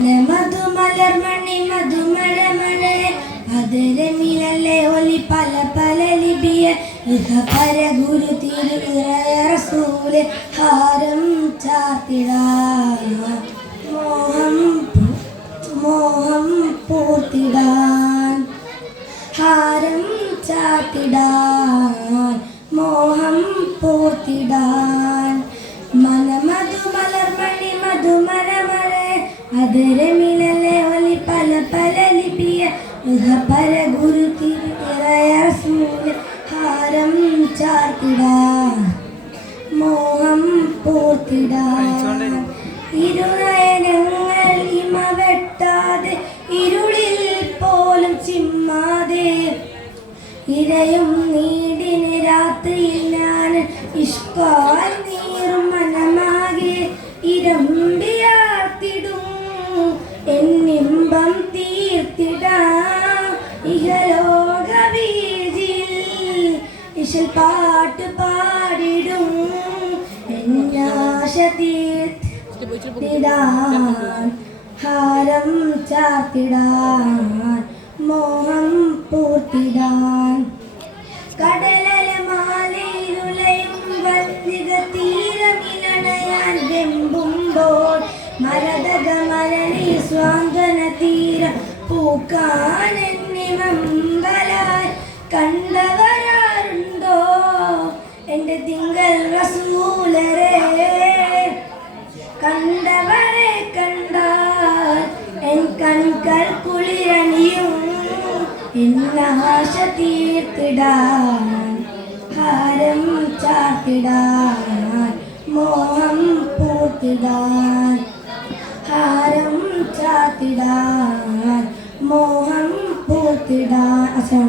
മധുമലർമണി മധുമഴമഴേ അതിരമിലല്ലേ ഒലി പല പല ലിപിയ പര ഗുരു തിരു റസൂല് ഹാരം ചാത്തിടാ മോഹം പൂർത്തിടാൻ ഹാരം ചാത്തിടാൻ മോഹം പൂർത്തിടാൻ മധുമലർമണി മധുമഴമഴേ അതിരമിലല്ലേ ഒലി പല പല ലിപിയ പര ഗുരു തിരു ഹാരം ചാർത്തിടാൻ മോഹം പൂർത്തിടാൻ ഇരുനയനങ്ങൾ ഇമ വെട്ടാതെ ഇരുളിൽ പോലും ചിമ്മാതെ ഇരയും നീടിന് രാത്രിയിൽ ഞാൻ ഇഷ്കാൽ നീറും മനമാകെ ഇരമ്പിയാർത്തിടും എന്നിമ്പം തീർത്തിടാം ഇഹലോക വീതിയിൽ ഇശൽ പാട്ട് പാടിടും എന്നാശ തീർത്തിടാൻ ഹാരം ചാർത്തിടാൻ മോഹം പൂർത്തിടാൻ കടലമാലയിലുലയും വന്ദിക തീരമിലണയാൻ വെമ്പുമ്പോൾ മരതക മരണി സ്വാന്തന തീര പൂക്കാൻ എന്നിമമ്പലായി കണ്ടവരാരുണ്ടോ എൻ്റെ തിങ്കൾ റസൂലരെ കണ്ടവരെ കണ്ടാൽ എൻ കൺകൾ കുളിരണിയും എന്നാശ തീർത്തിടാൻ ഹാരം ചാർത്തിടാൻ മോഹം പൂർത്തിടാൻ ഹാരം ചാർത്തിടാൻ മോഹം പൂർത്തിടാൻ.